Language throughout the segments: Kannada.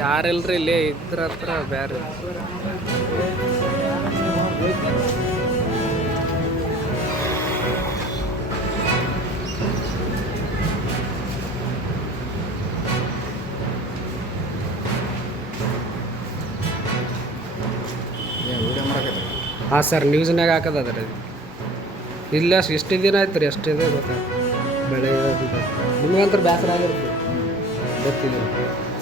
ಯಾರಿಲ್ರಿ ಇಲ್ಲಿ ಇದ್ರ ಹತ್ರ ಬೇರೆ ಹಾಂ ಸರ್ ನ್ಯೂಸ್ನಾಗ ಹಾಕೋದದ್ರಿ ಇಲ್ಲ ಎಷ್ಟು ದಿನ ಆಯ್ತು ರೀ ಎಷ್ಟಿದೆ ಗೊತ್ತಾ ಬೆಳೆ ನಿಮ್ಗಂತೂ ಬೇಸರ ಆಗಿರುತ್ತೆ ಗೊತ್ತಿದೆ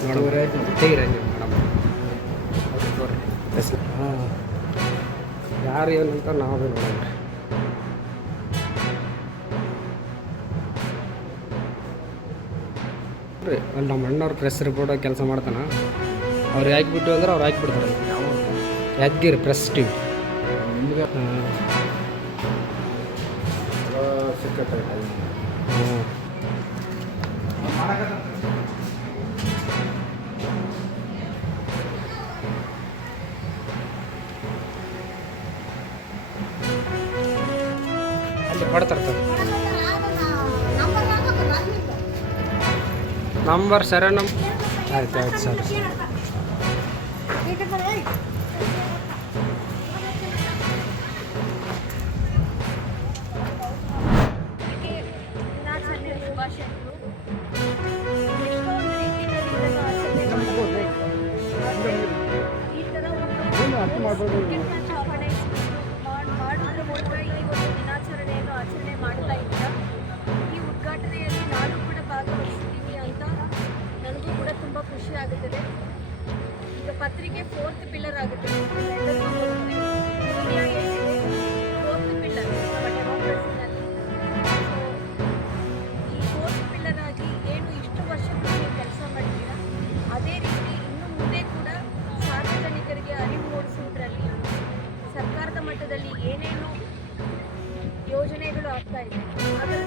ನೋಡೋರೆ ತೆಗಿರಿ ಹಂಗೆ ಮೇಡಮ್ ಹಾಂ ಯಾರು ಏನಂತ ನಾವು ನೋಡೋಣ ರೀ ಅಲ್ಲಿ ನಮ್ಮ ಅಣ್ಣವ್ರು ಪ್ರೆಸ್ ರಿಪೋರ್ಟಾಗಿ ಕೆಲಸ ಮಾಡ್ತಾನೆ ಅವ್ರು ಹಾಕಿಬಿಟ್ಟು ಅಂದ್ರೆ ಅವ್ರು ಹಾಕಿಬಿಡ್ತಾರೆ ಯಾದಗಿರಿ ಪ್ರೆಸ್ ಟಿವಿ ನಿಮಗೆ ಅಲ್ಲಿ ಕೊಡ್ತಾರೆ ನಂಬರ್ ಸರಿ ಆಯ್ತು ಆಯ್ತು ಸರ್ ಮಾಡೋದ್ರ ಮೂಲಕ ಈ ಒಂದು ದಿನಾಚರಣೆಯನ್ನು ಆಚರಣೆ ಮಾಡ್ತಾ ಇದ್ದೀರಾ. ಈ ಉದ್ಘಾಟನೆಯಲ್ಲಿ ನಾನು ಕೂಡ ಭಾಗವಹಿಸ್ತೀನಿ ಅಂತ ನನಗೂ ಕೂಡ ತುಂಬ ಖುಷಿ ಆಗುತ್ತದೆ. ಈಗ ಪತ್ರಿಕೆ 4th ಪಿಲ್ಲರ್ ಆಗುತ್ತದೆ. ಮೀಡಿಯಾ ಏನಿದೆ 4th ಪಿಲ್ಲರ್ ನಮ್ಮ ಡೆಮೋಕ್ರಸಿನಲ್ಲಿ. ಈ 4th ಪಿಲ್ಲರ್ ಆಗಿ ಏನು ಇಷ್ಟು ವರ್ಷಗಳು ನೀವು ಕೆಲಸ ಮಾಡ್ತೀರಾ, ಅದೇ ರೀತಿ ಇನ್ನು ಮುಂದೆ ಕೂಡ ಸಾರ್ವಜನಿಕರಿಗೆ ಅರಿವು ಮೂಡಿಸುವುದರಲ್ಲಿ ಸರ್ಕಾರದ ಮಟ್ಟದಲ್ಲಿ ಏನೇನು ಯೋಜನೆಗಳು ಆಗ್ತಾ ಇದೆ ಅದರ